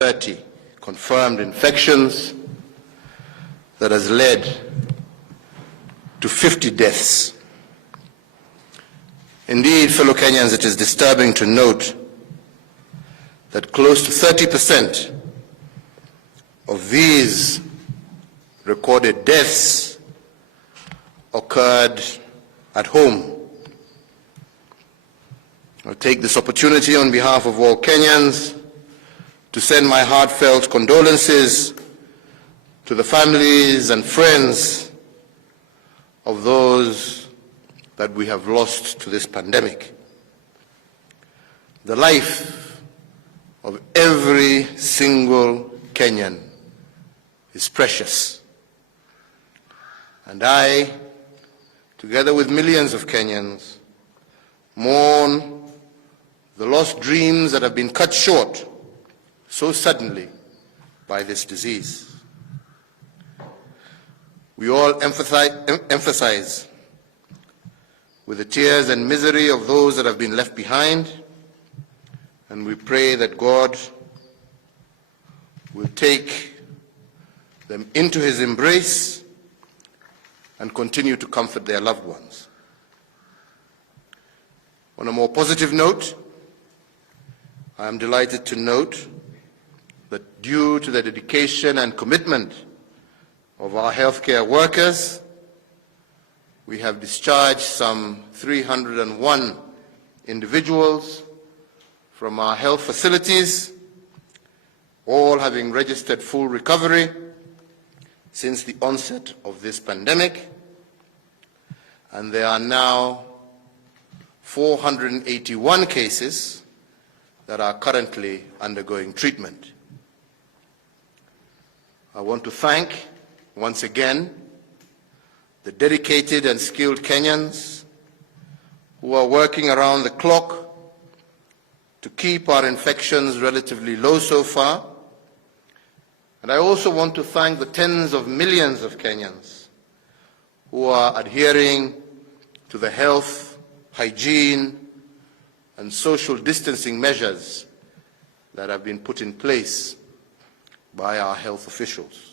30 confirmed infections that has led to 50 deaths. Indeed, fellow Kenyans, it is disturbing to note that close to 30% of these recorded deaths occurred at home. I'll take this opportunity on behalf of all Kenyans to send my heartfelt condolences to the families and friends of those that we have lost to this pandemic. The life of every single Kenyan is precious. And I, together with millions of Kenyans, mourn the lost dreams that have been cut short so suddenly by this disease. We all emphasize with the tears and misery of those that have been left behind, and we pray that God will take them into his embrace and continue to comfort their loved ones. On a more positive note, I am delighted to note that due to the dedication and commitment of our healthcare workers, we have discharged some 301 individuals from our health facilities, all having registered full recovery since the onset of this pandemic, and there are now 481 cases that are currently undergoing treatment. I want to thank, once again, the dedicated and skilled Kenyans who are working around the clock to keep our infections relatively low so far. And I also want to thank the tens of millions of Kenyans who are adhering to the health, hygiene, and social distancing measures that have been put in place by our health officials.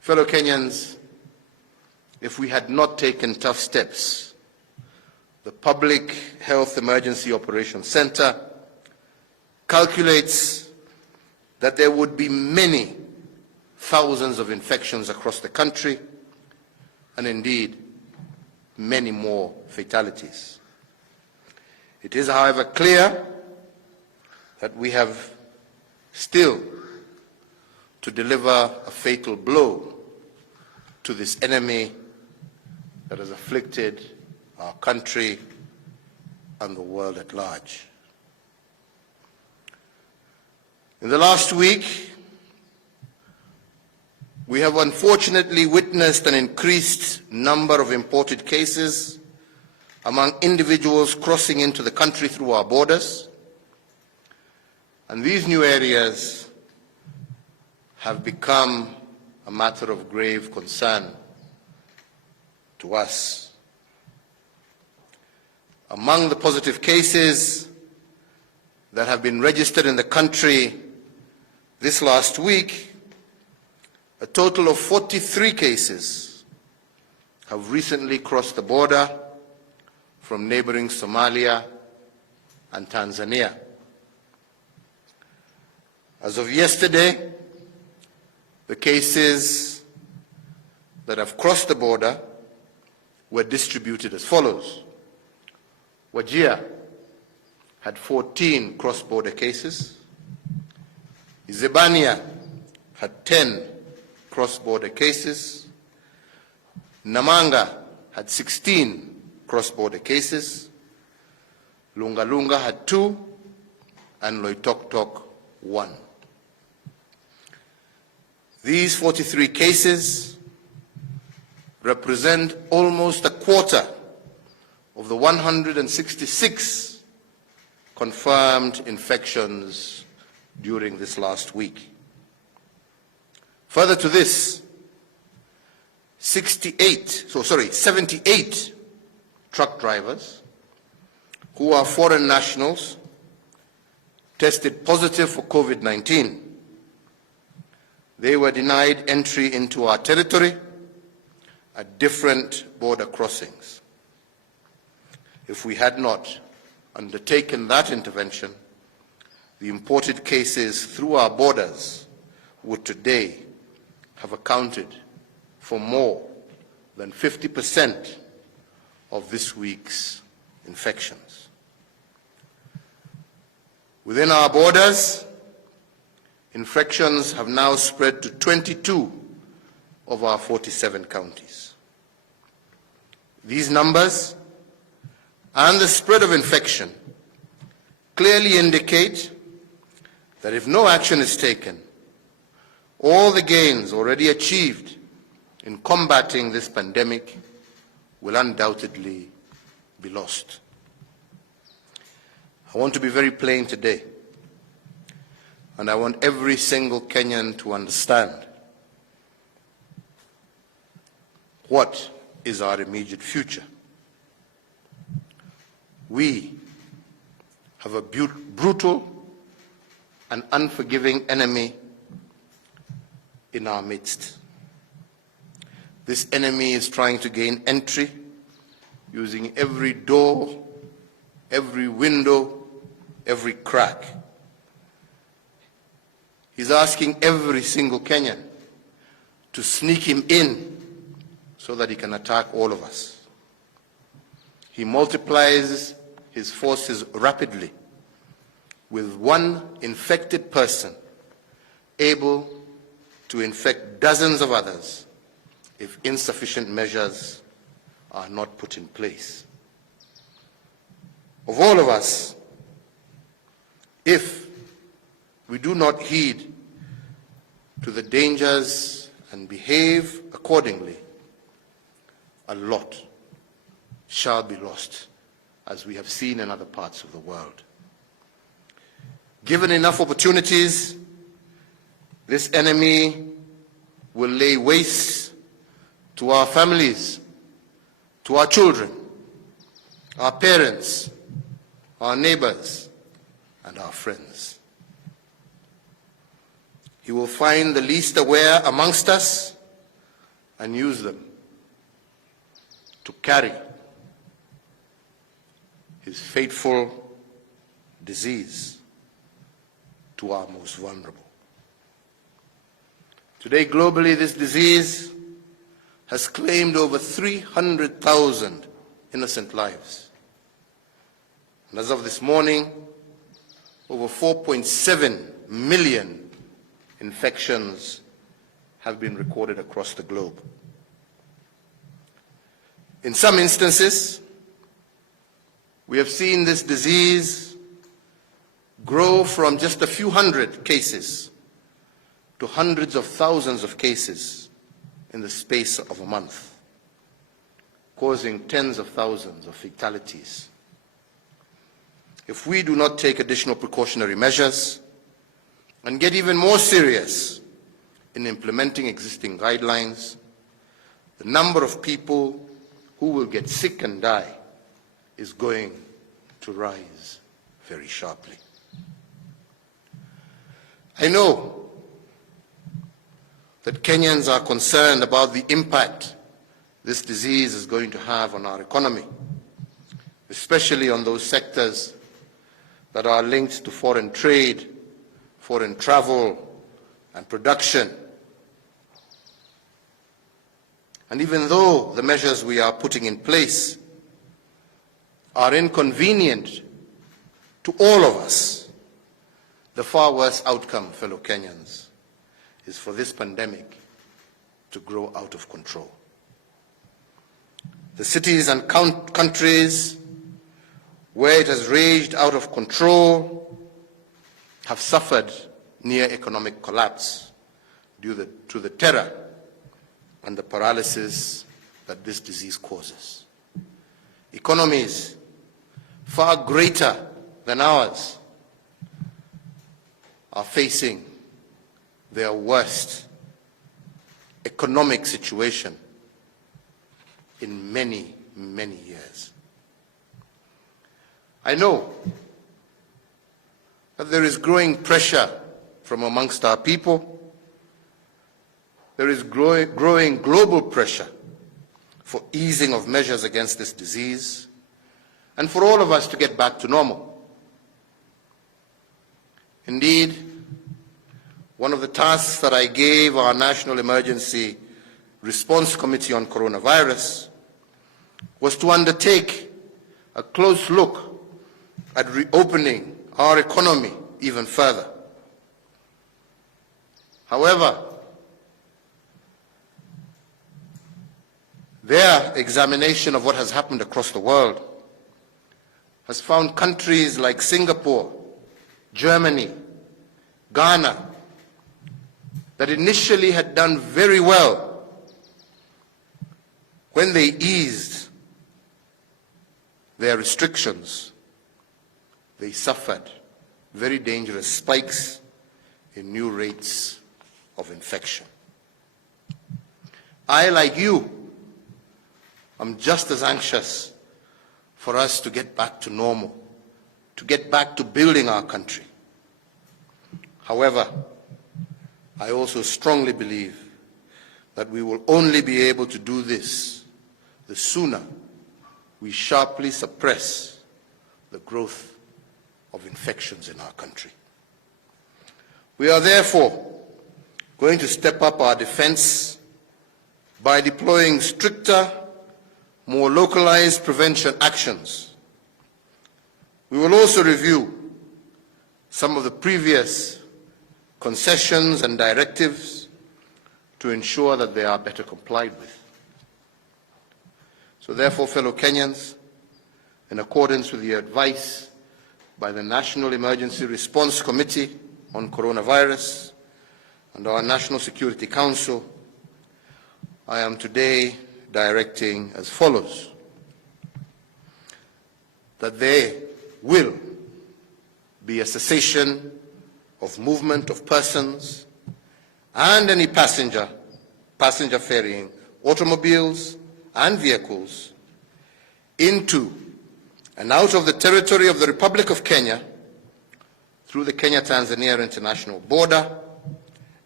Fellow Kenyans, if we had not taken tough steps, the Public Health Emergency Operations Center calculates that there would be many thousands of infections across the country, and indeed many more fatalities. It is, however, clear that we have still to deliver a fatal blow to this enemy that has afflicted our country and the world at large. In the last week, we have unfortunately witnessed an increased number of imported cases among individuals crossing into the country through our borders. And these new areas have become a matter of grave concern to us. Among the positive cases that have been registered in the country this last week, a total of 43 cases have recently crossed the border from neighboring Somalia and Tanzania. As of yesterday, the cases that have crossed the border were distributed as follows. Wajir had 14 cross-border cases. Izebania had 10 cross-border cases. Namanga had 16 cross-border cases. Lunga Lunga had 2, and Loitoktok 1. These 43 cases represent almost a quarter of the 166 confirmed infections during this last week. Further to this, 78 truck drivers who are foreign nationals tested positive for COVID-19, they were denied entry into our territory at different border crossings. If we had not undertaken that intervention, the imported cases through our borders would today have accounted for more than 50% of this week's infections. Within our borders, infections have now spread to 22 of our 47 counties. These numbers and the spread of infection clearly indicate that if no action is taken, all the gains already achieved in combating this pandemic will undoubtedly be lost. I want to be very plain today, and I want every single Kenyan to understand what is our immediate future. We have a brutal and unforgiving enemy in our midst. This enemy is trying to gain entry using every door, every window, every crack. He's asking every single Kenyan to sneak him in so that he can attack all of us. He multiplies his forces rapidly, with one infected person able to infect dozens of others if insufficient measures are not put in place. Of all of us, if we do not heed to the dangers and behave accordingly, a lot shall be lost, as we have seen in other parts of the world. Given enough opportunities, this enemy will lay waste to our families, to our children, our parents, our neighbors, and our friends. He will find the least aware amongst us and use them to carry his fateful disease to our most vulnerable. Today, globally, this disease has claimed over 300,000 innocent lives. And as of this morning, over 4.7 million infections have been recorded across the globe. In some instances, we have seen this disease grow from just a few hundred cases to hundreds of thousands of cases in the space of a month, causing tens of thousands of fatalities. If we do not take additional precautionary measures and get even more serious in implementing existing guidelines, the number of people who will get sick and die is going to rise very sharply. I know that Kenyans are concerned about the impact this disease is going to have on our economy, especially on those sectors that are linked to foreign trade, foreign travel, and production. And even though the measures we are putting in place are inconvenient to all of us, the far worse outcome, fellow Kenyans, is for this pandemic to grow out of control. The cities and countries where it has raged out of control have suffered near economic collapse due to the terror and the paralysis that this disease causes. Economies far greater than ours are facing their worst economic situation in many, many years. I know that there is growing pressure from amongst our people. There is growing global pressure for easing of measures against this disease and for all of us to get back to normal. Indeed, one of the tasks that I gave our National Emergency Response Committee on Coronavirus was to undertake a close look at reopening our economy even further. However, their examination of what has happened across the world has found countries like Singapore, Germany, Ghana, that initially had done very well when they eased their restrictions, they suffered very dangerous spikes in new rates of infection. I, like you, am just as anxious for us to get back to normal, to get back to building our country. However, I also strongly believe that we will only be able to do this the sooner we sharply suppress the growth of infections in our country. We are therefore going to step up our defense by deploying stricter, more localized prevention actions. We will also review some of the previous concessions and directives to ensure that they are better complied with. So therefore, fellow Kenyans, in accordance with the advice by the National Emergency Response Committee on Coronavirus and our National Security Council, I am today directing as follows: that there will be a cessation of movement of persons and any passenger ferrying automobiles and vehicles into and out of the territory of the Republic of Kenya through the Kenya-Tanzania international border,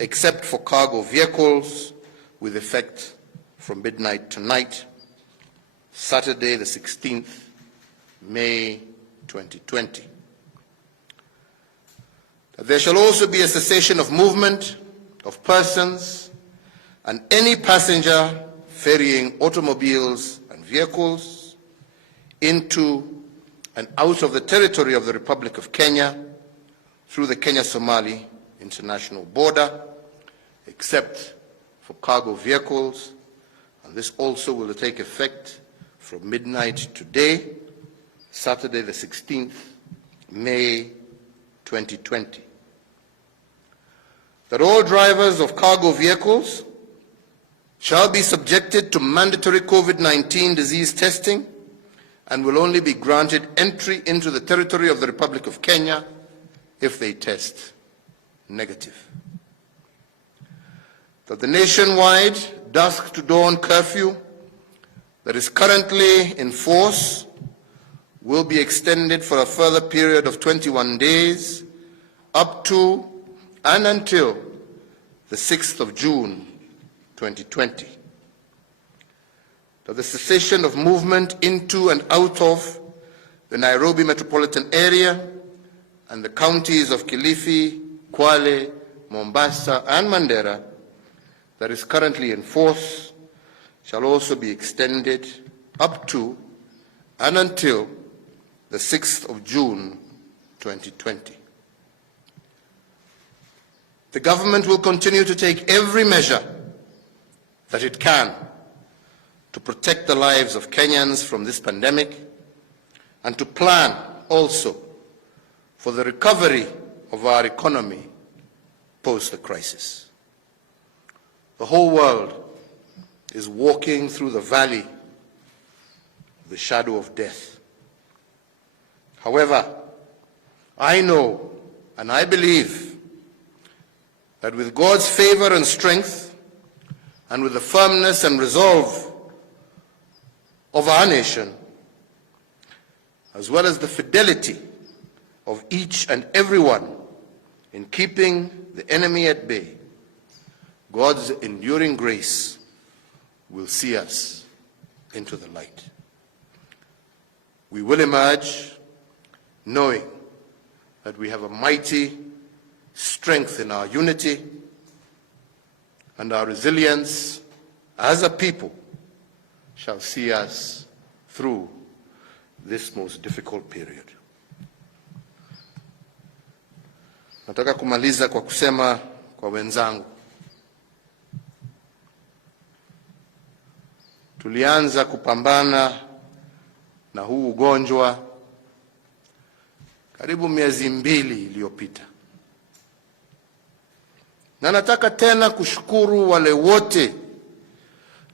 except for cargo vehicles, with effect from midnight tonight, Saturday the 16th May 2020. There shall also be a cessation of movement of persons and any passenger ferrying automobiles and vehicles into and out of the territory of the Republic of Kenya through the Kenya-Somali international border, except for cargo vehicles, and this also will take effect from midnight today, Saturday the 16th May 2020. That all drivers of cargo vehicles shall be subjected to mandatory COVID-19 disease testing and will only be granted entry into the territory of the Republic of Kenya if they test negative. That the nationwide dusk to dawn curfew that is currently in force will be extended for a further period of 21 days up to and until the 6th of June 2020. That the cessation of movement into and out of the Nairobi metropolitan area and the counties of Kilifi, Kwale, Mombasa, and Mandera that is currently in force shall also be extended up to and until the 6th of June 2020. The government will continue to take every measure that it can to protect the lives of Kenyans from this pandemic and to plan also for the recovery of our economy post the crisis. The whole world is walking through the valley of the shadow of death. However, I know and I believe that with God's favor and strength, and with the firmness and resolve of our nation, as well as the fidelity of each and everyone in keeping the enemy at bay, God's enduring grace will see us into the light. We will emerge knowing that we have a mighty strength in our unity, and our resilience as a people shall see us through this most difficult period. Nataka kumaliza kwa kusema kwa wenzangu, tulianza kupambana na huu ugonjwa karibu miezi 2 iliyopita. Na nataka tena kushukuru wale wote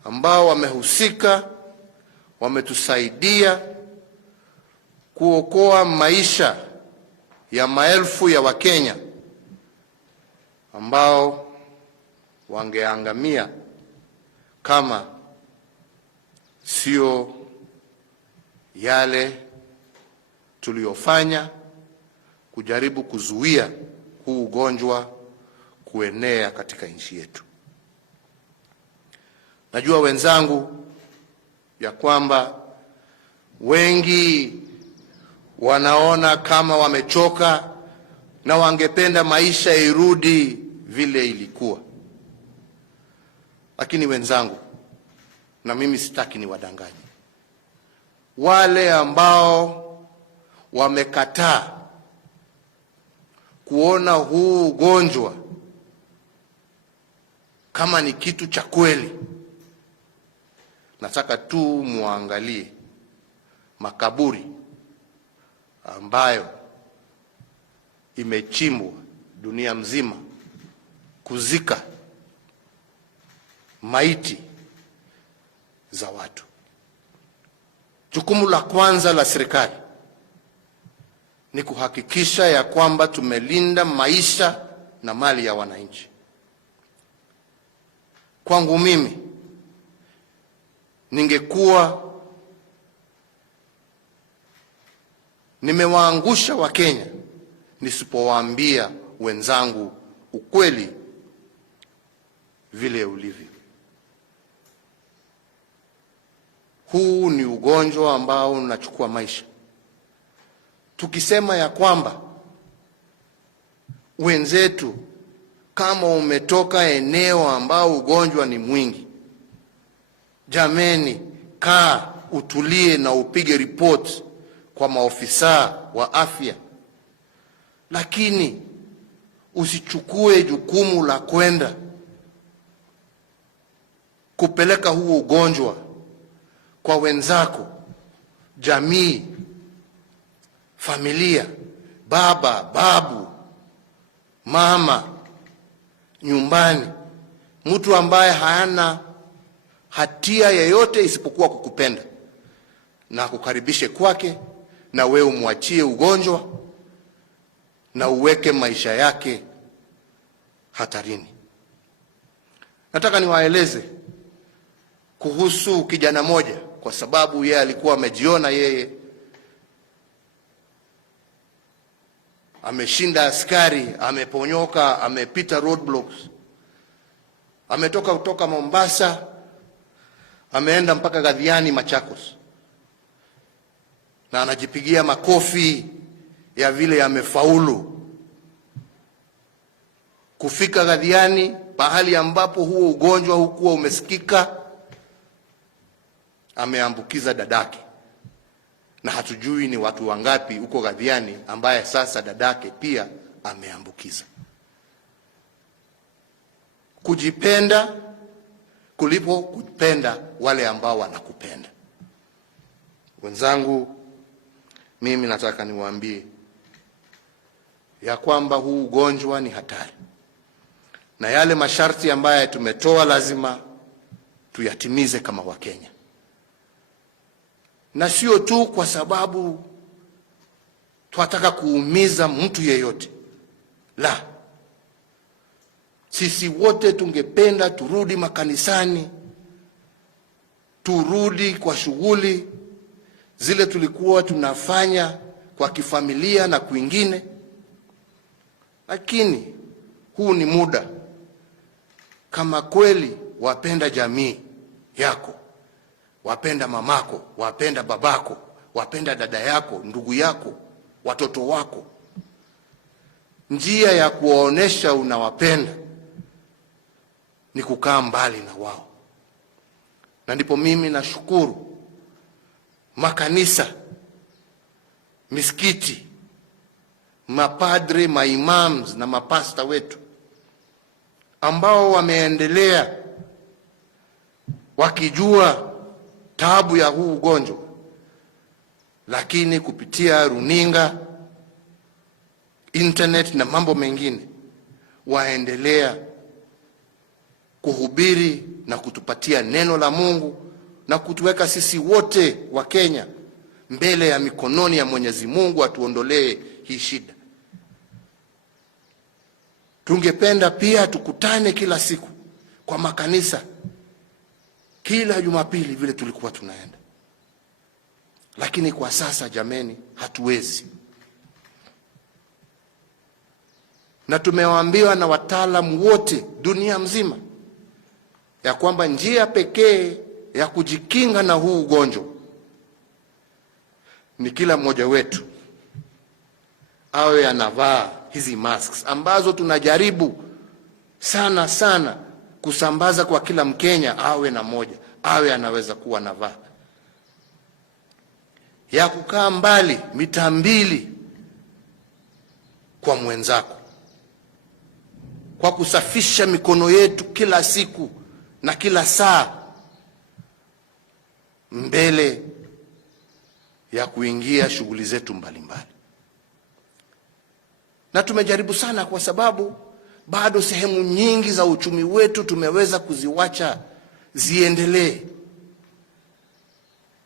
ambao wamehusika, wametusaidia kuokoa maisha ya maelfu ya Wakenya ambao wangeangamia kama sio yale tuliyofanya kujaribu kuzuia huu ugonjwa kuenea katika nchi yetu. Najua wenzangu ya kwamba wengi wanaona kama wamechoka na wangependa maisha irudi vile ilikuwa. Lakini wenzangu, na mimi sitaki niwadanganye, wale ambao wamekataa kuona huu ugonjwa kama ni kitu cha kweli, nataka tu muangalie makaburi ambayo imechimbwa dunia mzima kuzika maiti za watu. Jukumu la kwanza la serikali ni kuhakikisha ya kwamba tumelinda maisha na mali ya wananchi. Kwangu mimi, ningekuwa nimewaangusha Wakenya nisipowaambia wenzangu ukweli vile ulivyo. Huu ni ugonjwa ambao unachukua maisha. Tukisema ya kwamba wenzetu, kama umetoka eneo ambao ugonjwa ni mwingi, jameni, kaa utulie na upige report kwa maofisa wa afya, lakini usichukue jukumu la kwenda kupeleka huu ugonjwa kwa wenzako, jamii, familia, baba, babu, mama, nyumbani, mtu ambaye hana hatia yeyote isipokuwa kukupenda na kukaribishe kwake, na wewe umwachie ugonjwa na uweke maisha yake hatarini. Nataka niwaeleze kuhusu kijana moja, kwa sababu yeye alikuwa amejiona yeye ameshinda askari, ameponyoka, amepita roadblocks. Ametoka kutoka Mombasa, ameenda mpaka Gadhiani, Machakos, na anajipigia makofi ya vile amefaulu kufika Gadhiani, pahali ambapo huo ugonjwa hukuwa umesikika. Ameambukiza dadake, na hatujui ni watu wangapi huko Gadhiani ambaye sasa dadake pia ameambukiza. Kujipenda kulipo kupenda wale ambao wanakupenda. Wenzangu, mimi nataka niwaambie ya kwamba huu ugonjwa ni hatari, na yale masharti ambayo tumetoa lazima tuyatimize kama Wakenya. Na sio tu kwa sababu tunataka kuumiza mtu yeyote. La, sisi wote tungependa turudi makanisani, turudi kwa shughuli zile tulikuwa tunafanya kwa kifamilia na kwingine, lakini huu ni muda, kama kweli wapenda jamii yako, wapenda mamako, wapenda babako, wapenda dada yako, ndugu yako, watoto wako, njia ya kuwaonesha unawapenda ni kukaa mbali na wao. Na ndipo mimi nashukuru makanisa, misikiti, mapadre, maimams na mapasta wetu ambao wameendelea wakijua taabu ya huu ugonjwa, lakini kupitia runinga, internet na mambo mengine waendelea kuhubiri na kutupatia neno la Mungu na kutuweka sisi wote wa Kenya mbele ya mikononi ya Mwenyezi Mungu atuondolee hii shida. Tungependa pia tukutane kila siku kwa makanisa, kila Jumapili vile tulikuwa tunaenda, lakini kwa sasa jameni, hatuwezi. Na tumewaambiwa na wataalamu wote dunia mzima ya kwamba njia pekee ya kujikinga na huu ugonjwa ni kila mmoja wetu awe anavaa hizi masks ambazo tunajaribu sana kusambaza kwa kila Mkenya awe na moja, awe anaweza kuwa anavaa, ya kukaa mbali mita 2 kwa mwenzako, kwa kusafisha mikono yetu kila siku na kila saa mbele ya kuingia shughuli zetu mbalimbali. Na tumejaribu sana, kwa sababu bado sehemu nyingi za uchumi wetu tumeweza kuziwacha ziendelee,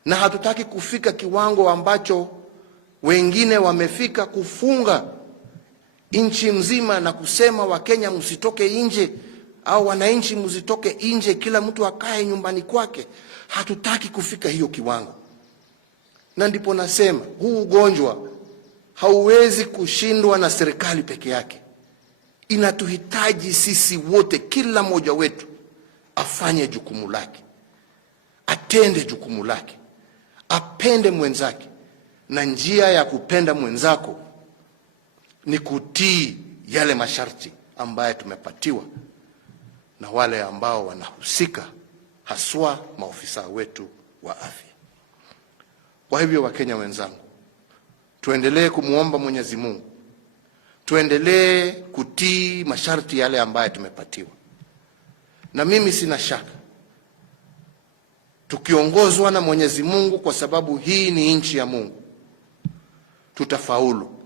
na hatutaki kufika kiwango ambacho wengine wamefika, kufunga nchi mzima na kusema Wakenya msitoke nje, au wananchi msitoke nje, kila mtu akae nyumbani kwake. Hatutaki kufika hiyo kiwango, na ndipo nasema huu ugonjwa hauwezi kushindwa na serikali peke yake. Inatuhitaji sisi wote, kila mmoja wetu afanye jukumu lake, atende jukumu lake, apende mwenzake. Na njia ya kupenda mwenzako ni kutii yale masharti ambaye tumepatiwa na wale ambao wanahusika, haswa maofisa wetu wa afya. Kwa hivyo, Wakenya wenzangu, tuendelee kumuomba Mwenyezi Mungu, tuendelee kutii masharti yale ambaye tumepatiwa. Na mimi sina shaka tukiongozwa na Mwenyezi Mungu, kwa sababu hii ni nchi ya Mungu, tutafaulu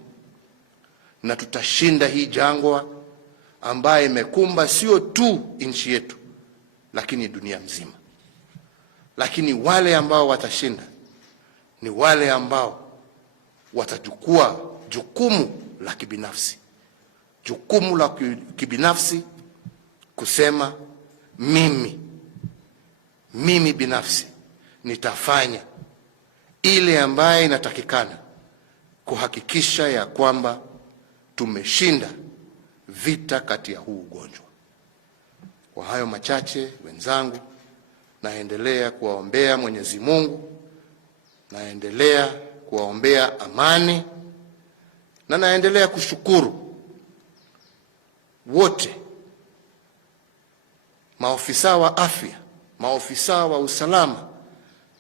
na tutashinda hii jangwa ambaye imekumba sio tu nchi yetu, lakini dunia mzima. Lakini wale ambao watashinda ni wale ambao watachukua jukumu la kibinafsi, jukumu la kibinafsi kusema mimi binafsi nitafanya ile ambaye inatakikana kuhakikisha ya kwamba tumeshinda vita kati ya huu ugonjwa. Kwa hayo machache, wenzangu, naendelea kuwaombea Mwenyezi Mungu, naendelea kuwaombea amani, na naendelea kushukuru wote, maofisa wa afya, maofisa wa usalama,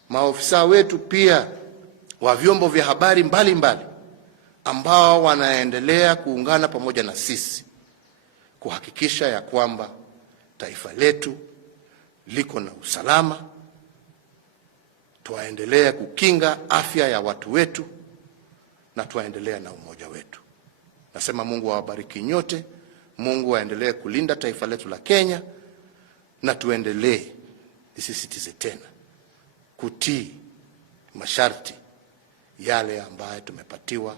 maofisa wetu pia wa vyombo vya habari mbalimbali ambao wanaendelea kuungana pamoja na sisi kuhakikisha ya kwamba taifa letu liko na usalama. Tuendelee kukinga afya ya watu wetu na tuendelee na umoja wetu. Nasema Mungu awabariki nyote, Mungu aendelee kulinda taifa letu la Kenya, na tuendelee, nisisitize tena, kutii masharti yale ambayo tumepatiwa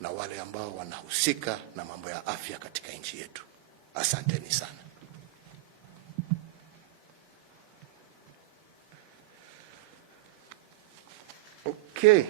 na wale ambao wanahusika na mambo ya afya katika nchi yetu. Asanteni sana. Okay.